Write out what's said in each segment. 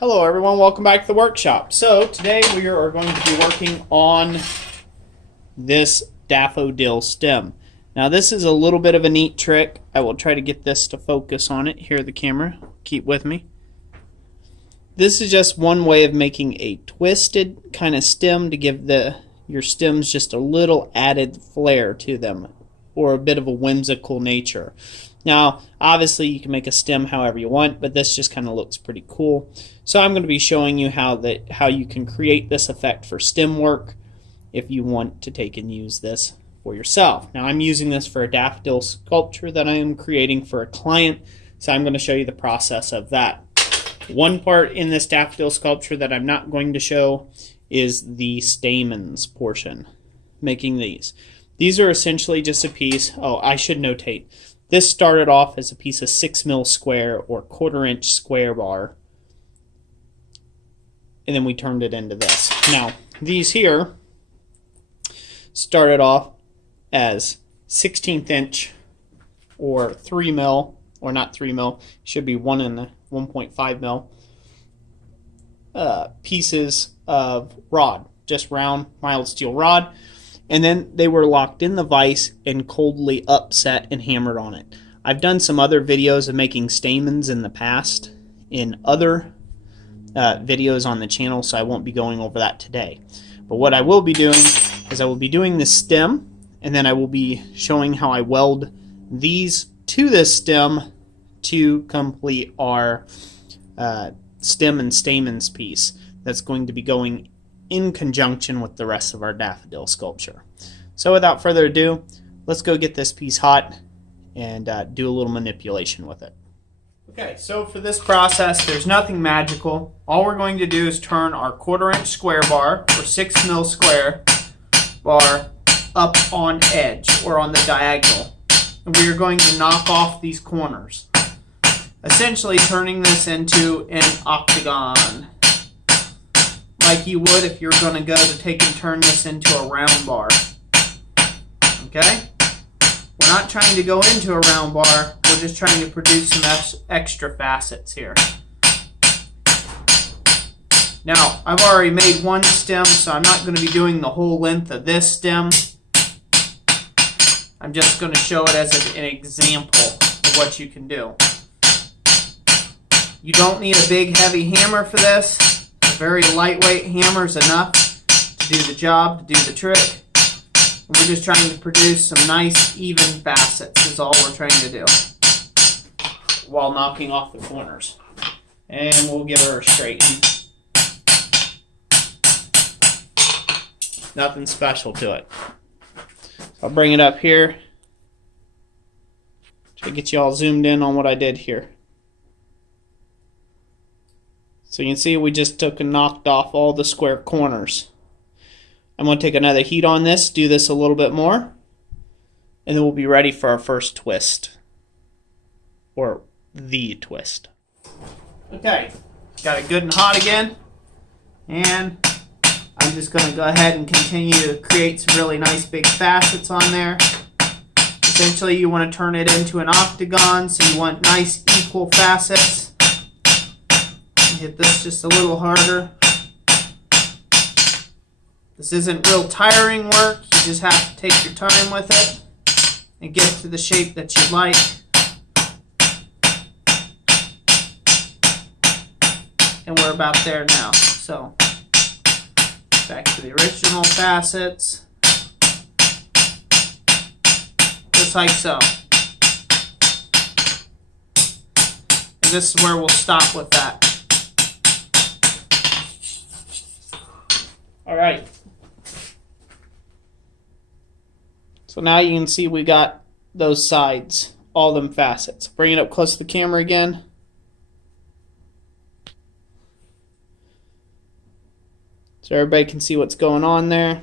Hello everyone, welcome back to the workshop. So today we are going to be working on this daffodil stem. Now this is a little bit of a neat trick. I will try to get this to focus on it. Here the camera, keep with me. This is just one way of making a twisted kind of stem to give your stems just a little added flair to them, or a bit of a whimsical nature. Now, obviously you can make a stem however you want, but this just kind of looks pretty cool. So I'm going to be showing you how you can create this effect for stem work if you want to take and use this for yourself. Now I'm using this for a daffodil sculpture that I am creating for a client, so I'm going to show you the process of that. One part in this daffodil sculpture that I'm not going to show is the stamens portion, making these. These are essentially just a piece, I should notate, this started off as a piece of 6mm square or 1/4 inch square bar, and then we turned it into this. Now, these here started off as 1/16 inch or 3mm, or not 3mm, should be 1.5mm pieces of rod, just round mild steel rod. And then they were locked in the vise and coldly upset and hammered on it. I've done some other videos of making stamens in the past in other videos on the channel, so I won't be going over that today. But what I will be doing is I will be doing the stem, and then I will be showing how I weld these to this stem to complete our stem and stamens piece that's going to be going in conjunction with the rest of our daffodil sculpture. So without further ado, let's go get this piece hot and do a little manipulation with it. Okay, so for this process, there's nothing magical. All we're going to do is turn our 1/4 inch square bar, or 6mm square bar, up on edge, or on the diagonal. And we are going to knock off these corners, essentially turning this into an octagon, like you would if you're going to go to take and turn this into a round bar. Okay? We're not trying to go into a round bar, we're just trying to produce some extra facets here. Now, I've already made one stem, so I'm not going to be doing the whole length of this stem. I'm just going to show it as an example of what you can do. You don't need a big heavy hammer for this. A very lightweight hammer is enough to do the job, to do the trick. And we're just trying to produce some nice even facets is all we're trying to do, while knocking off the corners. And we'll give her a straighten. Nothing special to it. So I'll bring it up here to get you all zoomed in on what I did here. So you can see we just took and knocked off all the square corners. I'm going to take another heat on this, do this a little bit more, and then we'll be ready for our first twist, or the twist. Okay, got it good and hot again, and I'm just going to go ahead and continue to create some really nice big facets on there. Essentially you want to turn it into an octagon, so you want nice equal facets. Hit this just a little harder. This isn't real tiring work. You just have to take your time with it and get to the shape that you like. And we're about there now. So back to the original facets. Just like so. And this is where we'll stop with that. Alright, so now you can see we got those sides, all them facets. Bring it up close to the camera again. So everybody can see what's going on there.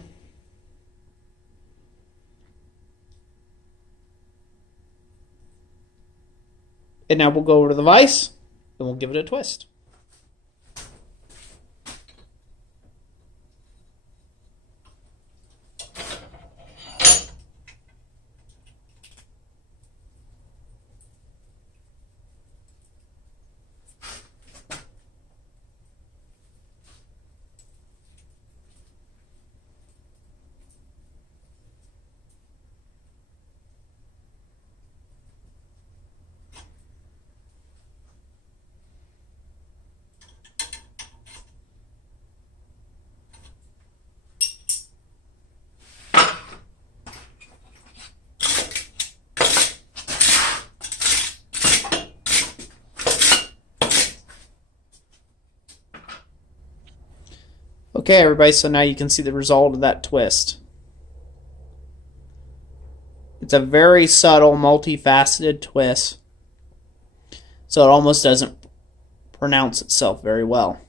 And now we'll go over to the vise and we'll give it a twist. Okay, everybody, so now you can see the result of that twist. It's a very subtle, multifaceted twist, so it almost doesn't pronounce itself very well.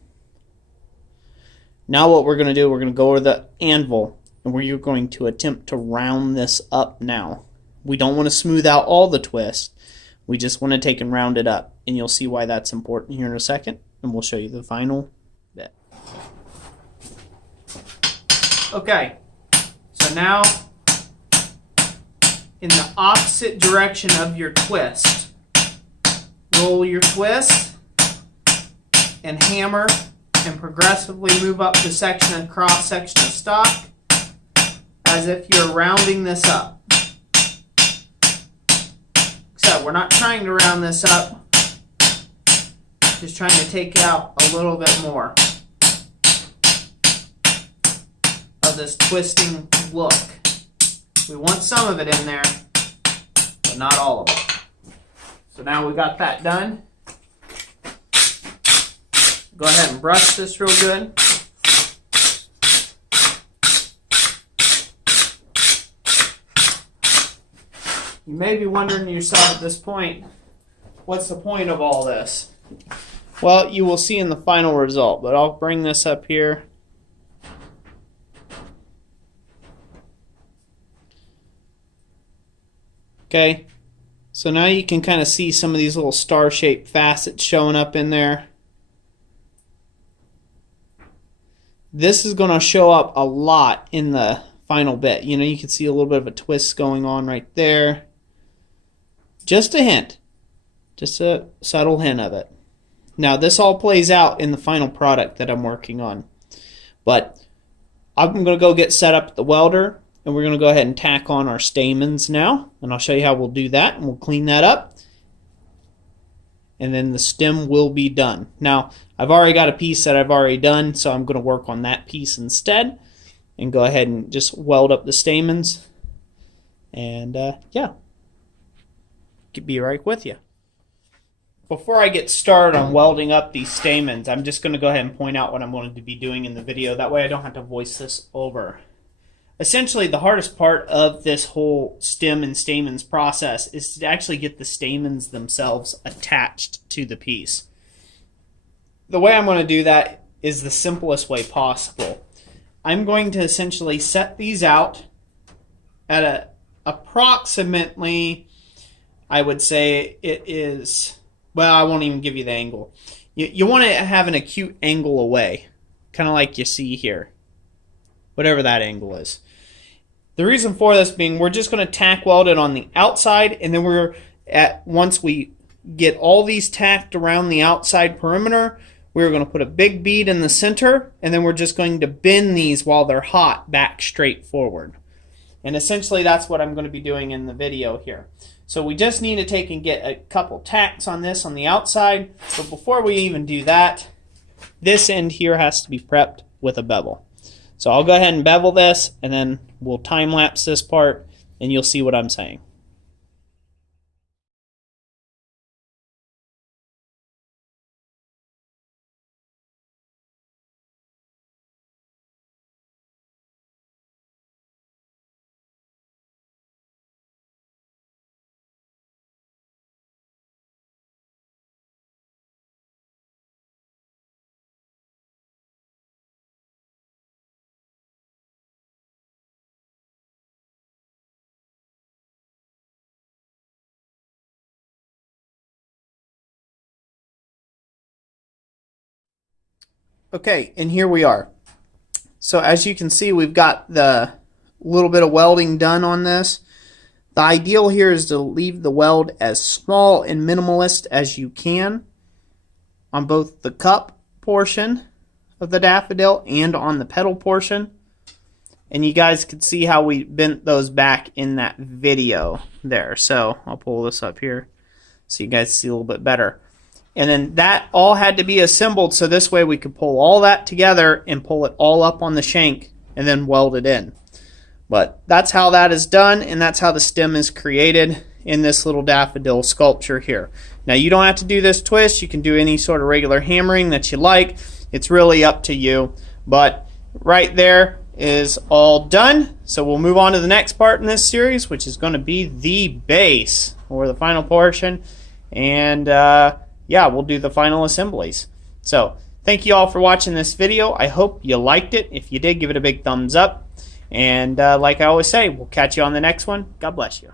Now what we're going to do, we're going to go over the anvil, and we're going to attempt to round this up now. We don't want to smooth out all the twist. We just want to take and round it up, and you'll see why that's important here in a second, and we'll show you the final bit. Okay, so now in the opposite direction of your twist, roll your twist and hammer and progressively move up the section and cross section of stock as if you're rounding this up. So we're not trying to round this up, just trying to take out a little bit more of this twisting look. We want some of it in there, but not all of it. So now we got that done. Go ahead and brush this real good. You may be wondering to yourself at this point, what's the point of all this? Well, you will see in the final result, but I'll bring this up here. Okay, so now you can kind of see some of these little star-shaped facets showing up in there. This is going to show up a lot in the final bit. You know, you can see a little bit of a twist going on right there. Just a hint. Just a subtle hint of it. Now, this all plays out in the final product that I'm working on. But I'm going to go get set up at the welder, and we're going to go ahead and tack on our stamens now. And I'll show you how we'll do that, and we'll clean that up. And then the stem will be done. Now, I've already got a piece that I've already done, so I'm going to work on that piece instead and go ahead and just weld up the stamens. And yeah, be right with you. Before I get started on welding up these stamens, I'm just going to go ahead and point out what I'm going to be doing in the video. That way I don't have to voice this over. Essentially, the hardest part of this whole stem and stamens process is to actually get the stamens themselves attached to the piece. The way I'm going to do that is the simplest way possible. I'm going to essentially set these out at approximately, I would say it is, well, I won't even give you the angle. You want to have an acute angle away, kind of like you see here, whatever that angle is. The reason for this being, we're just going to tack weld it on the outside, and then once we get all these tacked around the outside perimeter, we're going to put a big bead in the center, and then we're just going to bend these while they're hot back straight forward. And essentially that's what I'm going to be doing in the video here. So we just need to take and get a couple tacks on this on the outside, but before we even do that, this end here has to be prepped with a bevel. So I'll go ahead and bevel this, and then we'll time-lapse this part, and you'll see what I'm saying. Okay, and here we are. So as you can see, we've got the little bit of welding done on this. The ideal here is to leave the weld as small and minimalist as you can on both the cup portion of the daffodil and on the petal portion. And you guys could see how we bent those back in that video there. So I'll pull this up here so you guys see a little bit better. And then that all had to be assembled so this way we could pull all that together and pull it all up on the shank and then weld it in. But that's how that is done, and that's how the stem is created in this little daffodil sculpture here. Now you don't have to do this twist. You can do any sort of regular hammering that you like. It's really up to you. But right there is all done. So we'll move on to the next part in this series, which is going to be the base, or the final portion. And yeah, we'll do the final assemblies. So thank you all for watching this video. I hope you liked it. If you did, give it a big thumbs up. And like I always say, we'll catch you on the next one. God bless you.